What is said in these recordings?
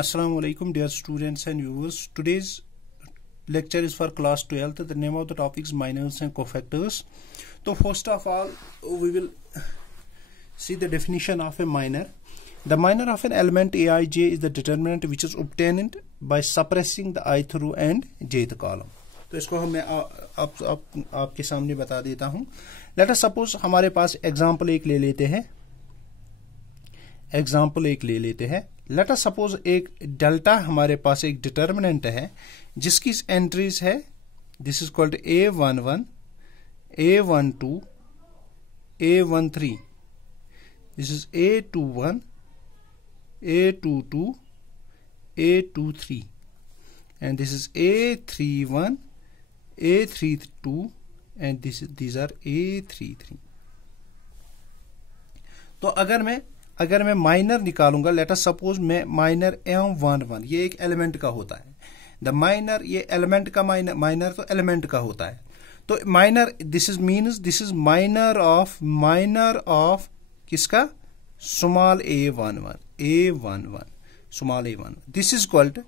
Assalamu alaikum dear students and viewers. Today's lecture is for class 12th. The name of the topic is minors and cofactors. So first of all we will see the definition of a minor. The minor of an element aij is the determinant which is obtained by suppressing the ith row and jth column. तो इसको मैं आपके सामने बता देता हूं. Late us suppose हमारे पास example एक ले लेते हैं. लेट अस सपोज एक डेल्टा हमारे पास एक डिटर्मिनेंट है जिसकी एंट्रीज है. This is called A11, A12, A13. This is A21, A22, A23, and this is A31, A32, and these are A33. तो अगर मैं माइनर निकालूंगा, लेट अस सपोज मैं माइनर M11, ये एक एलिमेंट का होता है. द माइनर, ये एलिमेंट का माइनर तो एलिमेंट का होता है. तो minor this is minor of किसका? Small A11 small A11. This is called.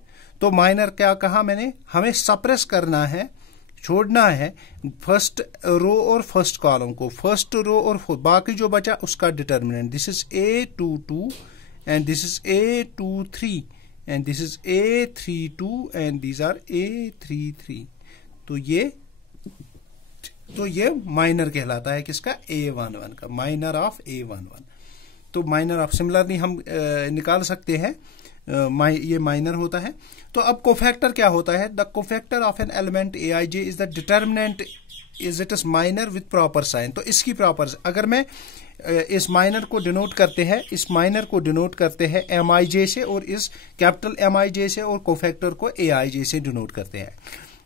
तो माइनर क्या कहा मैंने? हमें सप्रेस करना है, छोड़ना है फर्स्ट रो और फर्स्ट कॉलम को. फर्स्ट रो और बाकी जो बचा उसका determinant. This is A22 and this is A23 and this is A32 and these are A33. तो ये माइनर कहलाता है किसका? A11 का. Minor of A11. तो माइनर ऑफ सिमिलरली हम निकाल सकते हैं. ये माइनर होता है. तो अब कोफैक्टर क्या होता है? The cofactor of an element aij is the determinant is it is minor with proper sign. तो इसकी प्रॉपर, अगर मैं इस माइनर को डिनोट करते हैं Mij से, और इस कैपिटल Mij से, और कोफैक्टर को aij से डिनोट करते हैं.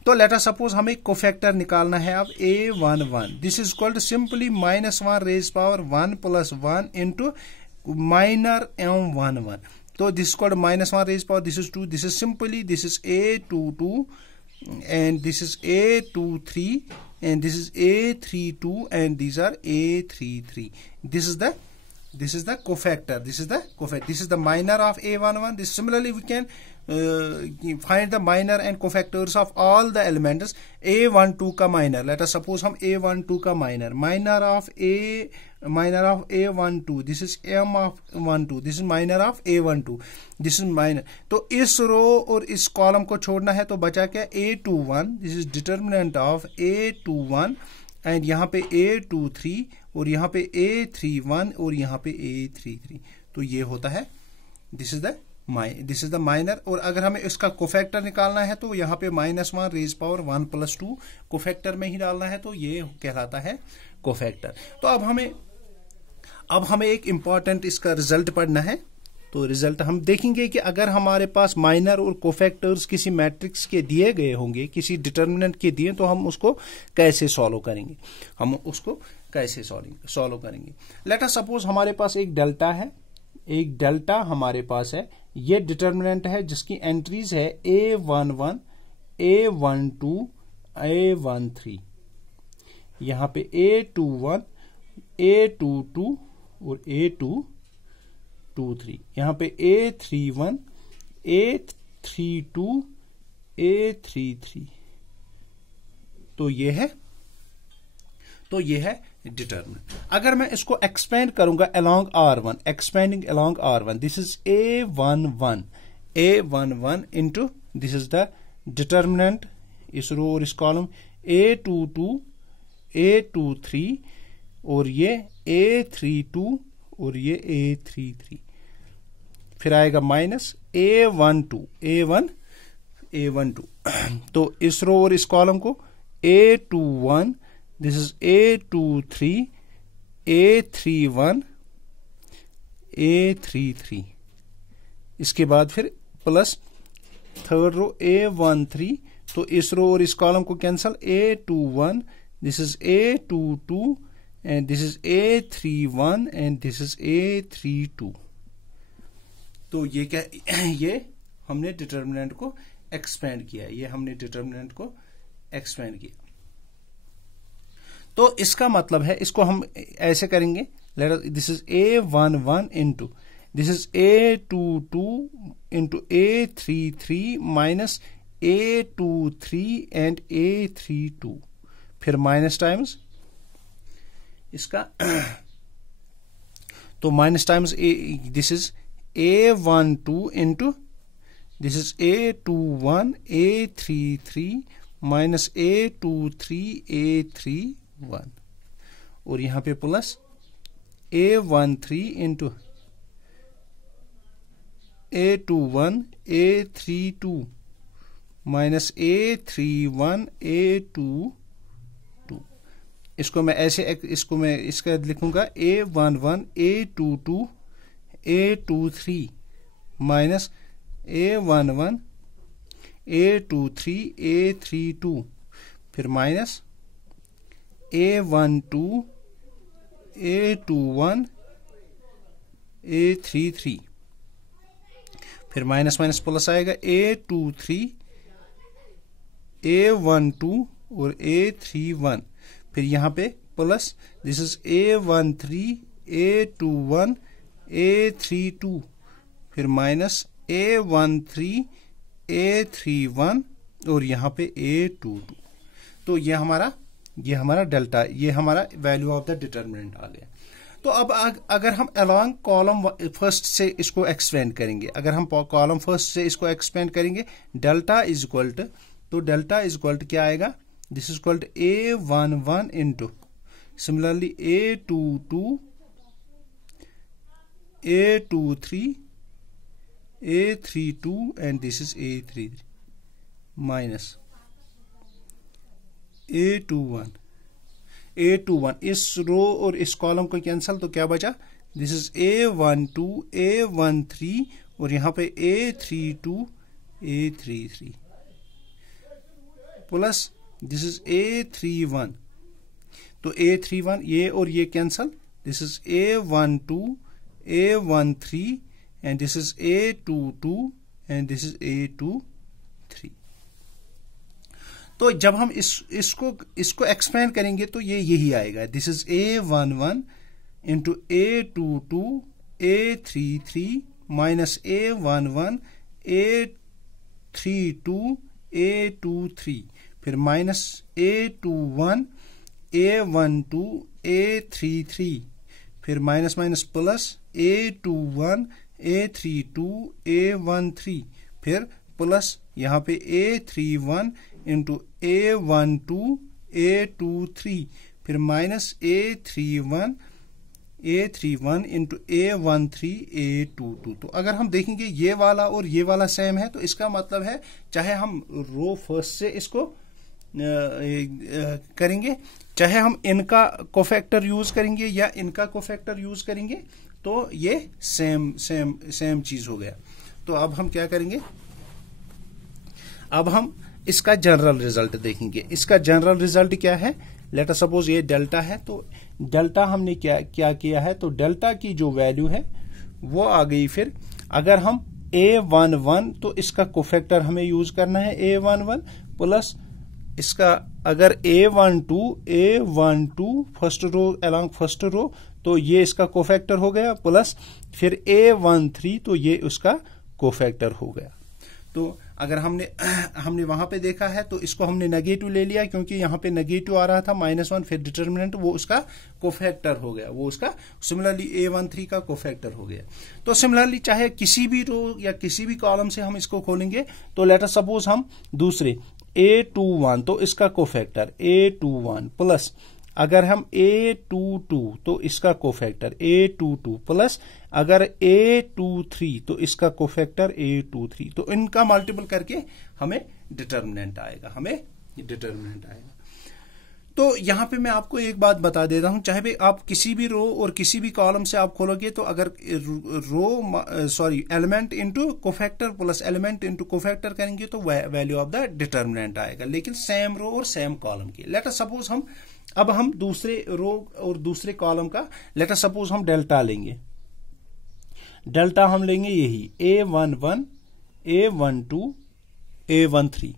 तो लेट अस सपोज हमें कोफैक्टर निकालना है अब A11. This is called simply -1 raise power 1 + 1 into minor M11. So this is called -1 raised power. This is 2. This is simply, this is A22 and this is A23 and this is A32 and these are A33. This is the cofactor. This is the minor of A11. This similarly we can find the minor and cofactors of all the elements. A12 का minor. Let us suppose हम A12 का minor of A12. This is M of 12. This is minor of A12. This is minor. तो इस रो और इस column को छोड़ना है, तो बचा क्या? A21. This is determinant of A21 and यहाँ पे A23 और यहाँ पे A31 और यहाँ पे A33. तो ये होता है दिस इज द माइनर. और अगर हमें इसका कोफैक्टर निकालना है तो यहाँ पे -1 रेज पावर 1 + 2 कोफैक्टर में ही डालना है. तो ये कहलाता है कोफैक्टर. तो अब हमें एक इंपॉर्टेंट इसका रिजल्ट पढ़ना है. तो रिजल्ट हम देखेंगे कि अगर हमारे पास माइनर और कोफैक्टर्स किसी मैट्रिक्स के दिए गए होंगे, किसी डिटर्मिनेंट के दिए, तो हम उसको कैसे सॉल्व करेंगे. लेट अस सपोज हमारे पास एक डेल्टा हमारे पास है. ये डिटर्मिनेंट है जिसकी एंट्रीज है A11, A12, A13. यहाँ पे A21, A22 और A223. यहाँ पे A31, A32, A33. तो ये है डिटर्मिनेंट. अगर मैं इसको एक्सपेंड करूंगा along R1, expanding along R1, this is A11 into this is the determinant इस रो और इस कॉलम A22, A23 और ये A32 और ये A33. फिर आएगा माइनस A12. तो इस रो और इस कॉलम को A21, this is A23, A31, A33. इसके बाद फिर प्लस थर्ड रो A13. तो इस रो और इस कॉलम को cancel A21, this is A22 and this is A31 and this is A32. तो ये हमने डिटर्मिनेंट को एक्सपेंड किया. तो इसका मतलब है, इसको हम ऐसे करेंगे. This is A11 into this is A22 into A33 minus A23 and A32, फिर माइनस टाइम्स इसका तो minus times this is A12 into this is A21 A33 minus A23 A31 और यहां पे plus A13 into A21 A32 minus A31 A22। इसको मैं ऐसे इसका लिखूंगा A11 A22 A23 minus A11 A23 A32, फिर माइनस A12 A21 A33, फिर माइनस माइनस प्लस आएगा A23 A12 और A31, फिर यहां पे plus this is A13 A21 A32, फिर माइनस A13 A31 और यहां पे A22। तो ये हमारा डेल्टा, ये हमारा वैल्यू ऑफ द डिटर्मिनेंट आ गया। तो अब अगर हम अलोंग कॉलम फर्स्ट से इसको एक्सपेंड करेंगे, अगर हम कॉलम फर्स्ट से इसको एक्सपेंड करेंगे, डेल्टा इज इक्वल टू, तो डेल्टा इज इक्वल टू क्या आएगा, this is equal to A11 into similarly A22 A23 A32 and this is A33 minus A21 इस रो और इस कॉलम को कैंसल, तो क्या बचा, दिस इज A12 A13 और यहां पे A32 A33 plus this is A31, तो A31 ये और ये cancel, this is A12 A13 and this is A22 and this is A23। तो जब हम इसको एक्सपेंड करेंगे तो ये यही आएगा, this is A11 into A22 A33 minus A11 A32 A23, फिर माइनस A21 A12 A33, फिर minus minus plus A21 A32 A13, फिर प्लस यहां पे A31 इंटू A12 A23, फिर minus A31 into A13 A22। तो अगर हम देखेंगे ये वाला और ये वाला सेम है, तो इसका मतलब है चाहे हम रो फर्स्ट से इसको करेंगे, चाहे हम इनका कोफैक्टर यूज करेंगे या इनका कोफैक्टर यूज करेंगे, तो ये सेम चीज हो गया। तो अब हम क्या करेंगे, अब हम इसका जनरल रिजल्ट देखेंगे। इसका जनरल रिजल्ट क्या है, लेट अस सपोज ये डेल्टा है, तो डेल्टा हमने क्या किया है, तो डेल्टा की जो वैल्यू है वो आ गई। फिर अगर हम A11, तो इसका कोफैक्टर हमें यूज करना है A11 प्लस इसका अगर A12 first row along first row, तो ये इसका कोफैक्टर हो गया, प्लस फिर A13, तो ये उसका कोफैक्टर हो गया। तो अगर हमने वहां पे देखा है तो इसको हमने नेगेटिव ले लिया, क्योंकि यहां पे नेगेटिव आ रहा था -1, फिर डिटर्मिनेंट वो उसका कोफैक्टर हो गया, वो उसका सिमिलरली A13 का कोफैक्टर हो गया। तो सिमिलरली चाहे किसी भी रो या किसी भी कॉलम से हम इसको खोलेंगे, तो लेट अस सपोज हम दूसरे A21, तो इसका कोफैक्टर A21 प्लस अगर हम A22, तो इसका कोफैक्टर A22 प्लस अगर A23, तो इसका कोफैक्टर A23, तो इनका मल्टीपल करके हमें डिटर्मिनेंट आएगा, तो यहां पे मैं आपको एक बात बता देता हूं, चाहे भी आप किसी भी रो और किसी भी कॉलम से आप खोलोगे, तो अगर element into cofactor plus element into cofactor करेंगे, तो वैल्यू ऑफ द डिटर्मिनेंट आएगा, लेकिन सेम रो और सेम कॉलम की। लेट अस सपोज हम दूसरे रो और दूसरे कॉलम का लेट अस सपोज हम डेल्टा लेंगे। डेल्टा हम लेंगे यही A11 A12 A13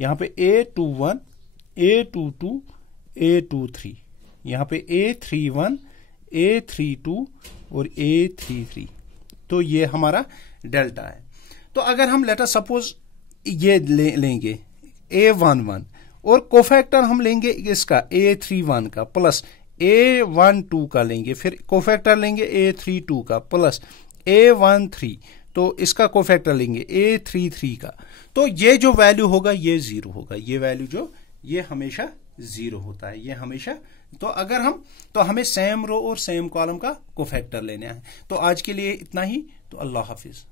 यहां पे A21 A22 A23, यहां पे A31 A32 और A33, तो ये हमारा डेल्टा है। तो अगर हम लेट अस सपोज ये लेंगे A11 और कोफैक्टर हम लेंगे इसका A31 का प्लस A12 का लेंगे, फिर कोफैक्टर लेंगे A32 का प्लस A13, तो इसका कोफैक्टर लेंगे A33 का, तो ये जो वैल्यू होगा ये 0 होगा। ये वैल्यू जो ये हमेशा 0 होता है, ये हमेशा। तो अगर हम तो हमें सेम रो और सेम कॉलम का कोफैक्टर लेना है। तो आज के लिए इतना ही। तो अल्लाह हाफिज।